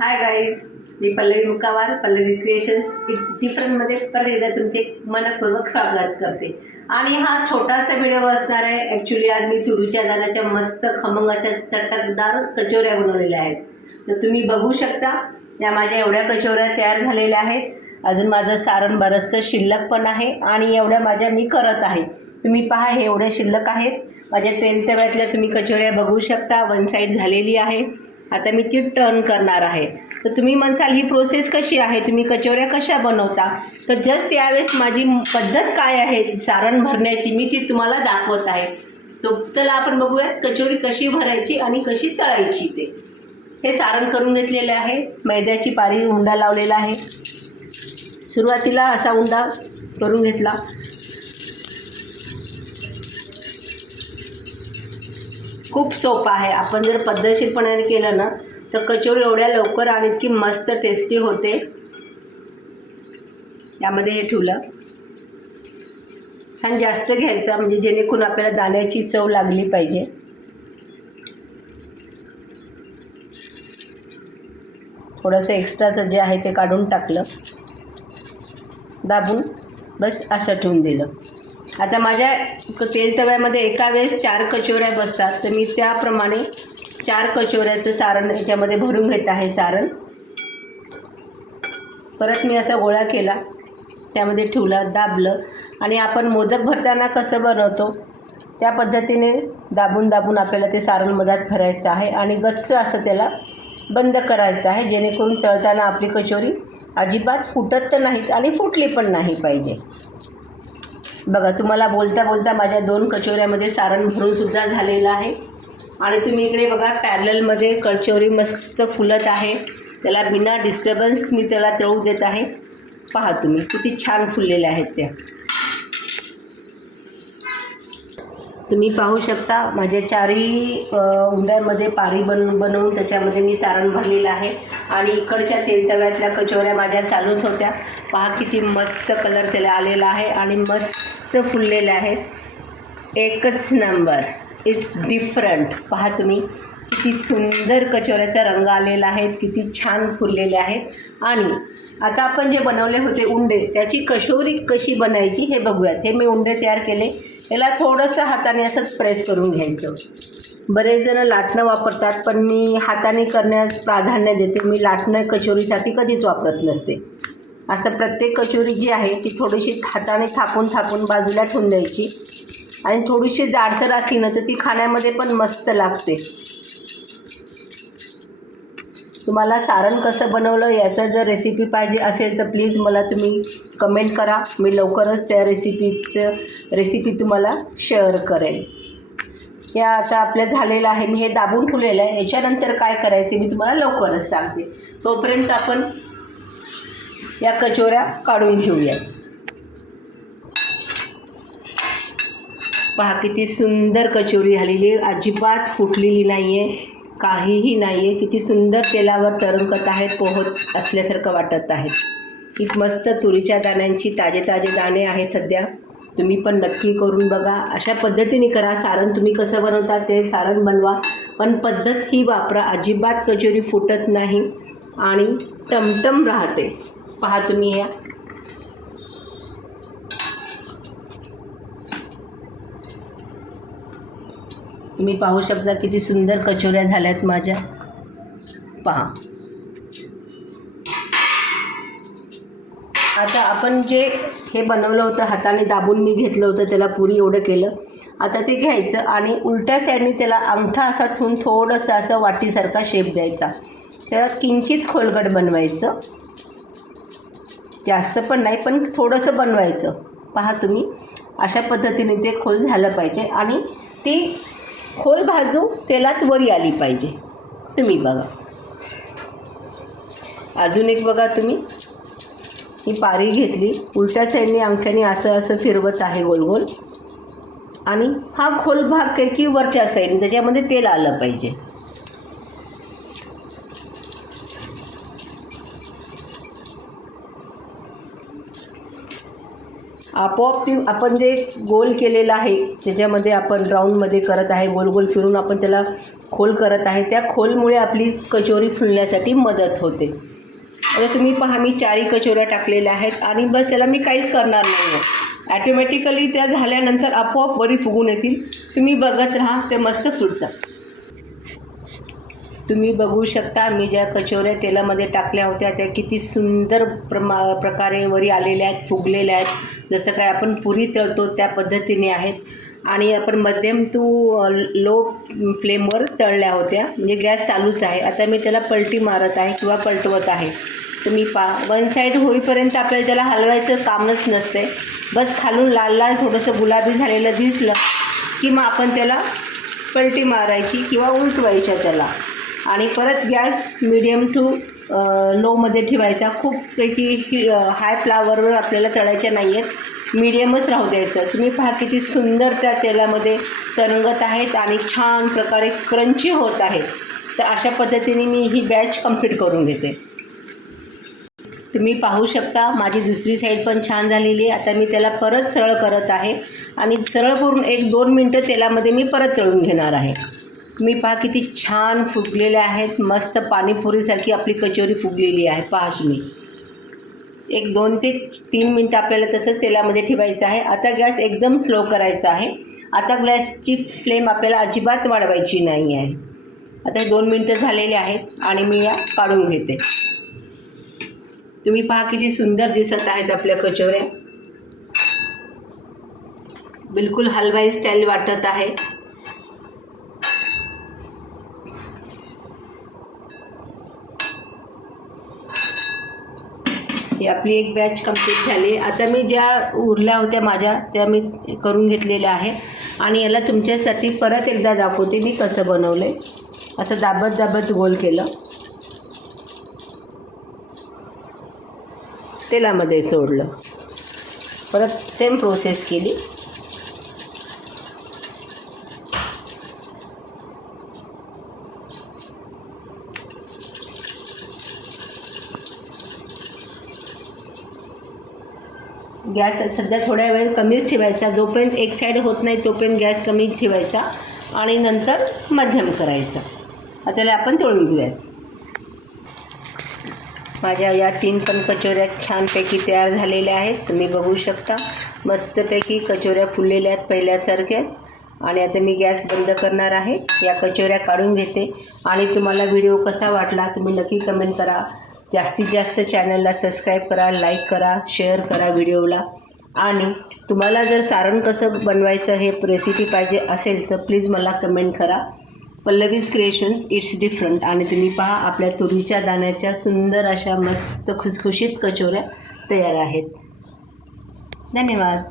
हाय guys मी Pallavi Mukawar Pallavi creations it's डिफरंटमध्ये परत एकदा तुमचे मनपूर्वक स्वागत करते. आणि हा छोटासा व्हिडिओ असणार आहे. ॲक्च्युली आज मी तुरीच्या दाण्याच्या मस्त खमंगाच्या चटकदार कचोऱ्या बनवलेल्या आहेत. तर तुम्ही बघू शकता या माझ्या एवढ्या कचोऱ्या तयार झालेल्या आहेत. अजून माझं सारण बरंचसं शिल्लक पण आहे आणि एवढ्या माझ्या मी करत आहे. तुम्ही पहा हे एवढ्या शिल्लक आहेत. माझ्या तेल तव्यातल्या तुम्ही कचोऱ्या बघू शकता. वन साईड झालेली आहे. आता मी ती टर्न करणार आहे. तर तुम्ही म्हणसाल ही प्रोसेस कशी आहे? तुम्ही कचोऱ्या कशा बनवता? तर जस्ट यावेळेस माझी पद्धत काय आहे? सारण भरण्याची मी ती तुम्हाला दाखवत आहे. तो चला आपण बघूयात कचोरी कशी भरायची आणि कशी तळायची ते. हे सारण करून घेतलेले आहे. मैद्याची पारी उंडा लावलेला आहे. सुरुवातीला असा उंडा करून घेतला. खूप सोपं आहे. आपण जर पद्धतशीरपणाने केलं ना तर कचोरी एवढ्या लवकर आणि इतकी मस्त टेस्टी होते. यामध्ये हे ठेवलं. छान जास्त घ्यायचं म्हणजे जेणेकरून आपल्याला दाण्याची चव लागली पाहिजे. थोडंसं एक्स्ट्राचं जे आहे ते काढून टाकलं. दाबून बस असं ठेवून दिलं. आता माझ्या क- तेल तव्यामध्ये एका वेळेस चार कचोऱ्या बसतात तर मी त्याप्रमाणे चार कचोऱ्याचं सारण याच्यामध्ये भरून घेत आहे सारण. परत मी असा गोळा केला त्यामध्ये ठेवला दाबलं आणि आपण मोदक भरताना कसं बनवतो त्या पद्धतीने दाबून दाबून आपल्याला ते सारण मधात भरायचं आहे आणि गच्च असं त्याला बंद करायचं आहे जेणेकरून तळताना आपली कचोरी अजिबात फुटत तर नाहीत आणि फुटली पण नाही पाहिजे. बघा तुम्हाला बोलता बोलता माझ्या दोन कचोऱ्यामध्ये सारण भरून सुद्धा झालेलं आहे. आणि तुम्ही इकडे बघा पॅरलमध्ये कचोरी मस्त फुलत आहे. त्याला बिना डिस्टर्बन्स मी त्याला तळू देत आहे. पहा तुम्ही किती छान फुललेल्या आहेत त्या. तुम्ही पाहू शकता माझ्या चारही अ, पारी बन बनवून त्याच्यामध्ये मी सारण भरलेलं आहे. आणि इकडच्या तेल तव्यातल्या कचोऱ्या माझ्या चालूच होत्या. पहा किती मस्त कलर त्याला आलेला आहे. आणि मस्त फुललेल्या आहेत. एकच नंबर. इट्स डिफरंट पहा तुम्ही किती सुंदर कचोऱ्याचा रंग आलेला आहे किती छान फुललेले आहेत. आणि आता आपण जे बनवले होते उंडे त्याची कशोरी कशी बनायची हे बघूयात. हे मी उंडे तयार केले. याला थोडंसं हाताने असंच प्रेस करून घ्यायचं. बरेच जण लाटणं वापरतात पण मी हाताने करण्यास प्राधान्य देते. मी लाटणं कचोरीसाठी कधीच वापरत नसते. असं प्रत्येक कचोरी जी आहे ती थोडीशी हाताने थापून थापून बाजूला ठेवून द्यायची. आणि थोडीशी जाडसर असली ना तर ती खाण्यामध्ये पण मस्त लागते. तुम्हाला सारण कसं बनवलं याचं जर रेसिपी पाहिजे असेल तर प्लीज मला तुम्ही कमेंट करा. मी लवकरच त्या रेसिपीचं रेसिपी तुम्हाला शेअर करेन. या आता आपल्या झालेलं आहे. मी हे दाबून ठेवलेलं आहे. याच्यानंतर काय करायचे मी तुम्हाला लवकरच सांगते. तोपर्यंत आपण या कचोऱ्या काढून घेऊया पहा किती सुंदर कचोरी झालेली आहे. अजिबात फुटलेली नाही आहे काहीही नाही आहे किती सुंदर तेलावर तरंगत आहेत पोहत असल्यासारखं वाटत आहे. ही मस्त तुरीच्या दाण्यांची ताजे ताजे दाणे आहेत सध्या. तुम्ही पण नक्की करून बघा. अशा पद्धतीने करा. सारण तुम्ही कसं बनवता ते सारण बनवा. पण पद्धत ही वापरा. अजिबात कचोरी फुटत नाही आणि टमटम राहते. पहा तुम्ही या. तुम्ही पाहू शकता किती सुंदर कचोऱ्या झाल्यात माझ्या. पहा. आता आपण जे हे बनवलं होतं हाताने दाबून मी घेतलं होतं त्याला पुरी एवढं केलं. आता ते घ्यायचं आणि उलट्या साईडने त्याला अंगठा असा ठेवून थोडंसं असं वाटीसारखा शेप द्यायचा. त्याला किंचित खोलगट बनवायचं. जास्त पण नाही पण थोडंसं बनवायचं. पहा तुम्ही अशा पद्धतीने ते खोल झालं पाहिजे आणि ती खोल भाजू तेलात वरी आली पाहिजे. तुम्ही बघा. अजून एक बघा तुम्ही. ही पारी घेतली. उलट्या साईडने अंगठ्याने असं असं फिरवत आहे गोल गोल आणि हा खोल भाग काय की वरच्या साईडने त्याच्यामध्ये तेल आलं पाहिजे. आपोआप ती आपण जे गोल केलेलं आहे त्याच्यामध्ये आपण राऊंडमध्ये करत आहे गोल गोल फिरून आपण त्याला खोल करत आहे त्या खोलमुळे आपली कचोरी फुलण्यासाठी मदत होते. आता तुम्ही पहा मी चारही कचोऱ्या टाकलेल्या आहेत आणि बस त्याला मी काहीच करणार नाही आहे. ॲटोमॅटिकली त्या झाल्यानंतर आपोआप वरी फुगून येतील. तुम्ही बघत राहा ते मस्त फुटतात तुम्ही बघू शकता मी ज्या कचोऱ्या तेलामध्ये टाकल्या होत्या त्या किती सुंदर प्रमा प्रकारे वरी आलेल्या आहेत फुगलेल्या आहेत. जसं काय आपण पुरी तळतो त्या पद्धतीने आहेत. आणि आपण मध्यम टू लो फ्लेमवर तळल्या होत्या. म्हणजे गॅस चालूच आहे. आता मी त्याला पलटी मारत आहे किंवा पलटवत आहे. तुम्ही पा वन साईड होईपर्यंत आपल्याला त्याला हलवायचं कामच नसते बस खालून लाल लाल थोडंसं गुलाबी झालेलं दिसलं की मग आपण त्याला पलटी मारायची किंवा उलटवायच्या त्याला. आणि परत गॅस मिडियम टू लोमध्ये ठेवायचा. खूप पैकी हाय फ्लावरवर आपल्याला तळायच्या नाही आहेत मिडियमच राहू द्यायचं. तुम्ही पहा किती सुंदर त्या तेलामध्ये तरंगत आहेत आणि छान प्रकारे क्रंची होत आहेत. तर अशा पद्धतीने मी ही बॅच कंप्लीट करून घेते. तुम्ही पाहू शकता माझी दुसरी साईड पण छान झालेली आहे. आता मी त्याला परत सरळ करत आहे. आणि सरळ करून एक दोन मिनटं तेलामध्ये मी परत तळून घेणार आहे. मी पहा किती छान फुगलेले आहेत. मस्त पाणीपुरीसारखी आपली कचोरी फुगलेली आहे. पहा तुम्ही. एक दोन ते तीन मिनटं आपल्याला तसंच तेलामध्ये ठेवायचं आहे. आता गॅस एकदम स्लो करायचा आहे. आता गॅसची फ्लेम आपल्याला अजिबात वाढवायची नाही आहे. आता हे दोन मिनटं झालेले आहेत आणि मी या काढून घेते. तुम्ही पहा किती सुंदर दिसत आहेत आपल्या कचोऱ्या. बिलकुल हलवाई स्टाईल वाटत आहे. ही आपली एक बॅच कंप्लीट झाली. आता मी ज्या उरल्या होत्या माझ्या त्या मी करून घेतलेल्या आहेत. आणि याला तुमच्यासाठी परत एकदा दाखवते मी कसं बनवलं आहे असं दाबत दाबत गोल केलं. तेलामध्ये सोडलं. परत सेम प्रोसेस केली. गॅस सध्या थोड्या वेळ कमीच ठेवायचा जोपर्यंत एक साईड होत नाही तोपर्यंत गॅस कमी ठेवायचा आणि नंतर मध्यम करायचा. आता त्याला आपण तळून घेऊयात. माझ्या या तीन पण कचोऱ्या छानपैकी तयार झालेल्या आहेत. तुम्ही बघू शकता. मस्तपैकी कचोऱ्या फुललेल्या आहेत पहिल्यासारख्याच. आणि आता मी गॅस बंद करणार आहे. या कचोऱ्या काढून घेते. आणि तुम्हाला व्हिडिओ कसा वाटला तुम्ही नक्की कमेंट करा. जास्तीत जास्त चॅनलला सबस्क्राईब करा लाईक करा शेअर करा व्हिडिओला आणि तुम्हाला जर सारण कसं बनवायचं हे रेसिपी पाहिजे असेल तर प्लीज मला कमेंट करा. पल्लवीज क्रिएशन्स इट्स डिफरंट आणि तुम्ही पहा आपल्या तुरीच्या दाण्याच्या सुंदर अशा मस्त खुसखुशीत कचोऱ्या तयार आहेत. धन्यवाद.